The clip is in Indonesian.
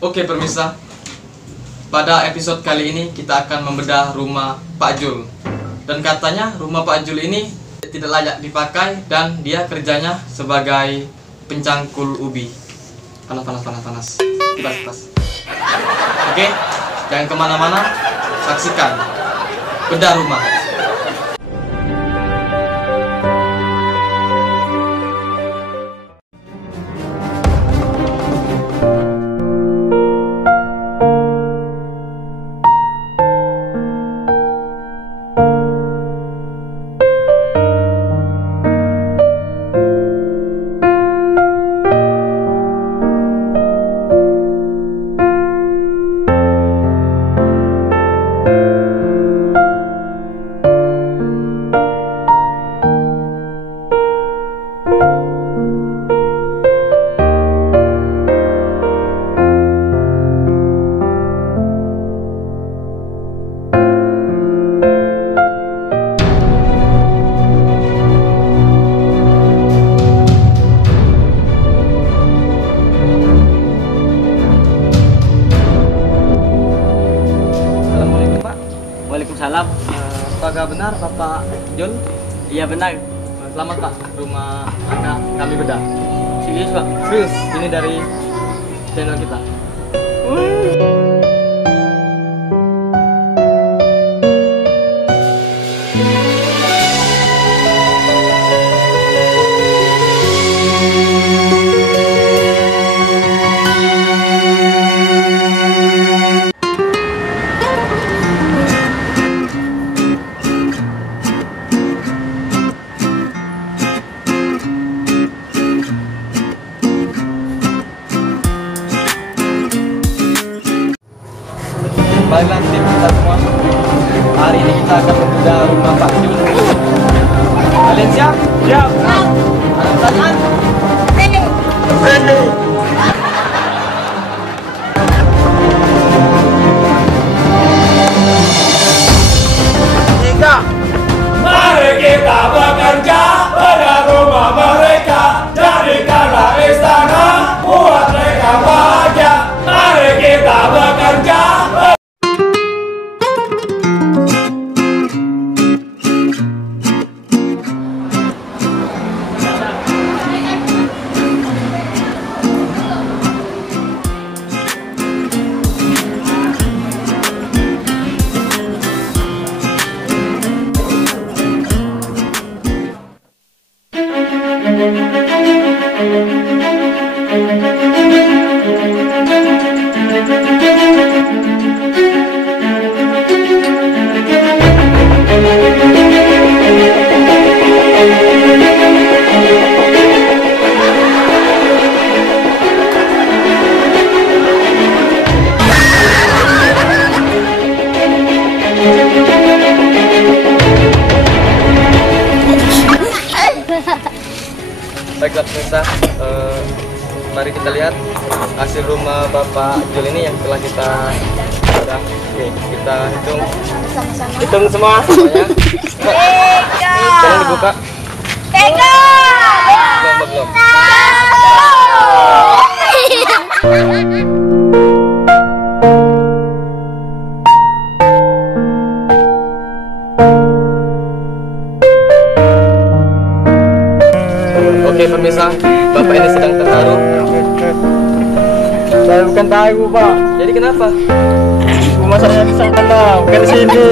Oke pemirsa, pada episode kali ini kita akan membedah rumah Pak Jul. Dan katanya rumah Pak Jul ini tidak layak dipakai dan dia kerjanya sebagai pencangkul ubi. Panas. Kipas. Oke, jangan kemana-mana, saksikan bedah rumah. Waalaikumsalam. Apakah benar Bapak Jul? Iya benar. Selamat Pak, rumah Anda kami bedah. Serius Pak? Serius, ini dari channel kita. Baiklah tim kita semua, hari ini kita akan membedah rumah Pak Jul. Kalian siap? Siap. Ada pertanyaan? Ready. Tiga. Mari kita bekerja pada rumah mereka, jadikanlah istana, buat mereka bahagia. Mari kita bekerja. Baiklah pemirsa, mari kita lihat hasil rumah Bapak Jul ini yang telah kita bedah. Oke, kita hitung semua semuanya. Jangan dibuka. Belum. Oke pemirsa, Bapak ini sedang terharu. Saya bukan tahu Pak. Jadi kenapa? Rumah saya di sana, bukan di sini.